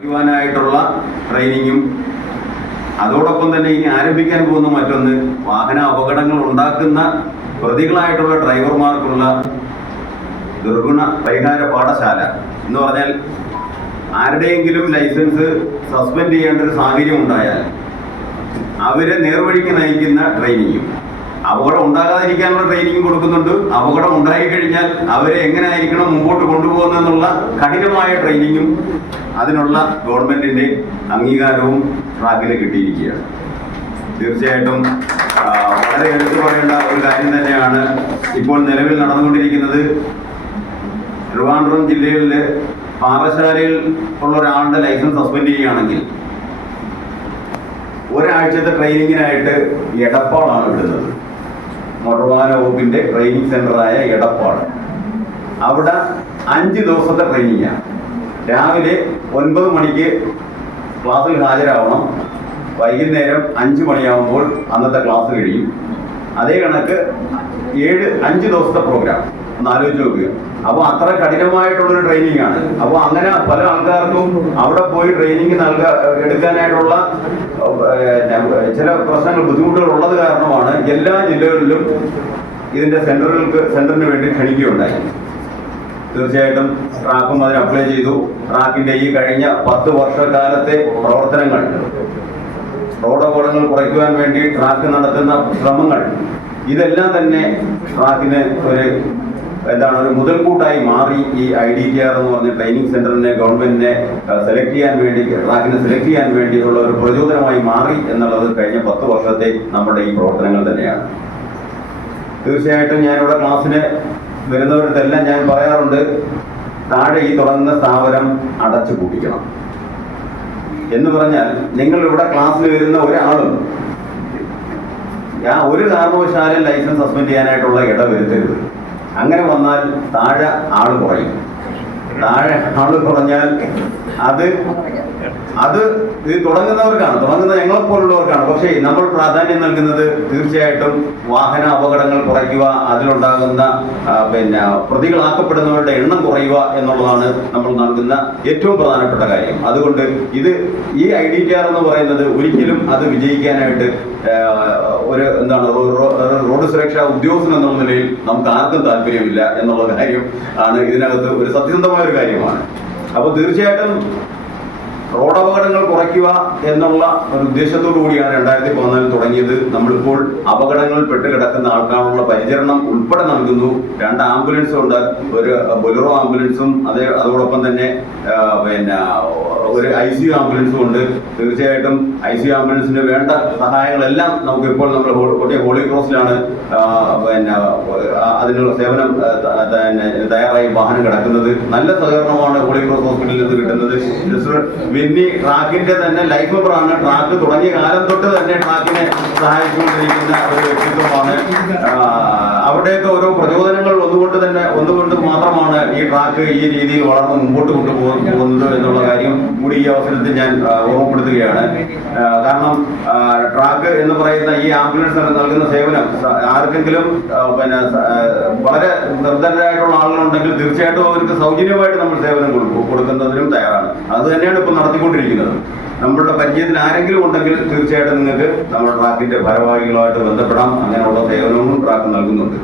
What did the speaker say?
ായിട്ടുള്ള ട്രെയിനിങ്ങും അതോടൊപ്പം തന്നെ ഇനി ആരംഭിക്കാൻ പോകുന്ന മറ്റൊന്ന് വാഹന അപകടങ്ങൾ ഉണ്ടാക്കുന്ന പ്രതികളായിട്ടുള്ള ഡ്രൈവർമാർക്കുള്ള ദുർഗുണ പരിഹാര പാഠശാല എന്ന് പറഞ്ഞാൽ ആരുടെയെങ്കിലും ലൈസൻസ് സസ്പെൻഡ് ചെയ്യേണ്ട ഒരു സാഹചര്യം ഉണ്ടായാൽ അവരെ നേർവഴിക്ക് നയിക്കുന്ന ട്രെയിനിങ്ങും, അപകടം ഉണ്ടാകാതിരിക്കാനുള്ള ട്രെയിനിങ് കൊടുക്കുന്നുണ്ട്. അപകടം ഉണ്ടായിക്കഴിഞ്ഞാൽ അവരെ എങ്ങനെ ആയിരിക്കണം മുമ്പോട്ട് കൊണ്ടുപോകുന്നതെന്നുള്ള കഠിനമായ ട്രെയിനിങ്ങും അതിനുള്ള ഗവൺമെന്റിന്റെ അംഗീകാരവും ട്രാക്കിന് കിട്ടിയിരിക്കുകയാണ്. തീർച്ചയായിട്ടും വളരെ എടുത്തു പറയേണ്ട ഒരു കാര്യം തന്നെയാണ് ഇപ്പോൾ നിലവിൽ നടന്നുകൊണ്ടിരിക്കുന്നത്. ട്രിവാൻഡ്രം ജില്ലയിൽ പാറശാലയിൽ ഉള്ള ഒരാളുടെ ലൈസൻസ് സസ്പെൻഡ് ചെയ്യുകയാണെങ്കിൽ ഒരാഴ്ചത്തെ ട്രെയിനിങ്ങിനായിട്ട് എടപ്പാളാണ് വിടുന്നത്. മോട്ടോർ വാഹന വകുപ്പിന്റെ ട്രെയിനിങ് സെന്ററായ എടപ്പാട്. അവിടെ 5 ദിവസത്തെ ട്രെയിനിങ്ങാണ്. രാവിലെ 9 മണിക്ക് ക്ലാസ്സിൽ ഹാജരാവണം. വൈകുന്നേരം 5 മണിയാകുമ്പോൾ അന്നത്തെ ക്ലാസ് കഴിയും. അതേ കണക്ക് 5 ദിവസത്തെ പ്രോഗ്രാം. ഒന്ന് ആലോചിച്ച് നോക്കുക. അപ്പോൾ അത്ര കഠിനമായിട്ടുള്ളൊരു ട്രെയിനിങ് ആണ്. അപ്പോൾ അങ്ങനെ പല ആൾക്കാർക്കും അവിടെ പോയി ട്രെയിനിങ് എടുക്കാനായിട്ടുള്ള ചില പ്രശ്നങ്ങൾ, ബുദ്ധിമുട്ടുകൾ ഉള്ളത് കാരണമാണ് എല്ലാ ജില്ലകളിലും ഇതിന്റെ സെന്ററിന് വേണ്ടി ക്ഷണിക്കുകയുണ്ടായി. തീർച്ചയായിട്ടും ട്രാക്കും അതിന് അപ്ലൈ ചെയ്തു. ട്രാക്കിന്റെ ഈ കഴിഞ്ഞ 10 വർഷക്കാലത്തെ പ്രവർത്തനങ്ങൾ, റോഡപകടങ്ങൾ കുറയ്ക്കുവാൻ വേണ്ടി ട്രാക്ക് നടത്തുന്ന ശ്രമങ്ങൾ, ഇതെല്ലാം തന്നെ ട്രാക്കിന് ഒരു മുതൽക്കൂട്ടായി മാറി. ഈ IDTR എന്ന് പറഞ്ഞ ട്രെയിനിങ് സെന്ററിനെ ഗവൺമെന്റിനെ സെലക്ട് ചെയ്യാൻ വേണ്ടി, ട്രാക്കിനെ സെലക്ട് ചെയ്യാൻ വേണ്ടിയുള്ള ഒരു പ്രചോദനമായി മാറി എന്നുള്ളത് കഴിഞ്ഞ 10 വർഷത്തെ നമ്മുടെ ഈ പ്രവർത്തനങ്ങൾ തന്നെയാണ്. തീർച്ചയായിട്ടും ഞാനിവിടെ ക്ലാസ്സിന് വരുന്നവരുടെല്ലാം ഞാൻ പറയാറുണ്ട്, താഴെ ഈ തുടങ്ങുന്ന സ്ഥാപനം അടച്ചു പൂട്ടിക്കണം എന്ന് പറഞ്ഞാൽ നിങ്ങൾ ഇവിടെ ക്ലാസ്സിൽ വരുന്ന ഒരാളും ഒരു കാരണവശാലും ലൈസൻസ് സസ്പെൻഡ് ചെയ്യാനായിട്ടുള്ള ഇടവരുത്തരുത്. അങ്ങനെ വന്നാൽ താഴെ ആള് കുറയും. താഴെ ആള് കുറഞ്ഞാൽ അത് ഇത് തുടങ്ങുന്ന ഞങ്ങളെപ്പോലുള്ളവർക്കാണ്. പക്ഷേ നമ്മൾ പ്രാധാന്യം നൽകുന്നത് തീർച്ചയായിട്ടും വാഹന അപകടങ്ങൾ കുറയ്ക്കുക, അതിലുണ്ടാകുന്ന പ്രതികളാക്കപ്പെടുന്നവരുടെ എണ്ണം കുറയുക എന്നുള്ളതാണ് നമ്മൾ നൽകുന്ന ഏറ്റവും പ്രധാനപ്പെട്ട കാര്യം. അതുകൊണ്ട് ഈ IDTR എന്ന് പറയുന്നത് ഒരിക്കലും അത് വിജയിക്കാനായിട്ട് റോഡ് സുരക്ഷാ ഉദ്യോഗസ്ഥൻ എന്നുള്ള നിലയിൽ നമുക്ക് ആർക്കും താല്പര്യമില്ല എന്നുള്ള കാര്യം ആണ് ഇതിനകത്ത് ഒരു സത്യസന്ധമായ ഒരു കാര്യമാണ്. അപ്പോൾ തീർച്ചയായിട്ടും റോഡ് അപകടങ്ങൾ കുറയ്ക്കുക എന്നുള്ള ഒരു ഉദ്ദേശത്തോടു കൂടിയാണ് 2014 തുടങ്ങിയത്. നമ്മളിപ്പോൾ അപകടങ്ങളിൽ പെട്ടുകിടക്കുന്ന ആൾക്കാരുള്ള പരിചരണം ഉൾപ്പെടെ നൽകുന്നു. 2 ആംബുലൻസും ഉണ്ട്. ഒരു ബൊലെറോ ആംബുലൻസും അതോടൊപ്പം തന്നെ ഒരു ICU ആംബുലൻസും ഉണ്ട്. തീർച്ചയായിട്ടും ICU ആംബുലൻസിന് വേണ്ട സഹായങ്ങളെല്ലാം നമുക്കിപ്പോൾ നമ്മൾ ഹോളി ക്രോസിലാണ് അതിനുള്ള സേവനം തയ്യാറായി വാഹനം കിടക്കുന്നത്. നല്ല സഹകരണമാണ് ഹോളി ക്രോസ് ഹോസ്പിറ്റലിൽ നിന്ന് കിട്ടുന്നത്. പിന്നെ ട്രാക്കിന്റെ തന്നെ ലൈഫ് മെമ്പറാണ്. ട്രാക്ക് തുടങ്ങിയ കാലം തൊട്ട് തന്നെ ട്രാക്കിനെ സഹായിച്ചുകൊണ്ടിരിക്കുന്ന ഒരു വ്യക്തിത്വമാണ്. അവരുടെയൊക്കെ ഓരോ പ്രചോദനങ്ങൾ ഒന്നുകൊണ്ട് മാത്രമാണ് ഈ ട്രാക്ക് ഈ രീതിയിൽ വളർന്ന് മുമ്പോട്ട് കൊണ്ടുപോകുന്നത് എന്നുള്ള കാര്യം കൂടി ഈ അവസരത്തിൽ ഞാൻ ഓർമ്മപ്പെടുത്തുകയാണ്. കാരണം ട്രാക്ക് എന്ന് പറയുന്ന ഈ ആംബുലൻസ് നൽകുന്ന സേവനം ആർക്കെങ്കിലും വളരെ നിർദ്ധനരായിട്ടുള്ള ആളുകളുണ്ടെങ്കിൽ തീർച്ചയായിട്ടും അവർക്ക് സൗജന്യമായിട്ട് നമ്മൾ സേവനം കൊടുക്കുന്നതിനും തയ്യാറാണ്. അത് തന്നെയാണ് ഇപ്പോൾ നടത്തിക്കൊണ്ടിരിക്കുന്നത്. നമ്മളുടെ പരിചയത്തിൽ ആരെങ്കിലും ഉണ്ടെങ്കിൽ തീർച്ചയായിട്ടും നിങ്ങൾക്ക് നമ്മുടെ ട്രാക്കിന്റെ ഭാരവാഹികളുമായിട്ട് ബന്ധപ്പെടാം. അങ്ങനെയുള്ള സേവനവും ട്രാക്ക് നൽകുന്നുണ്ട്.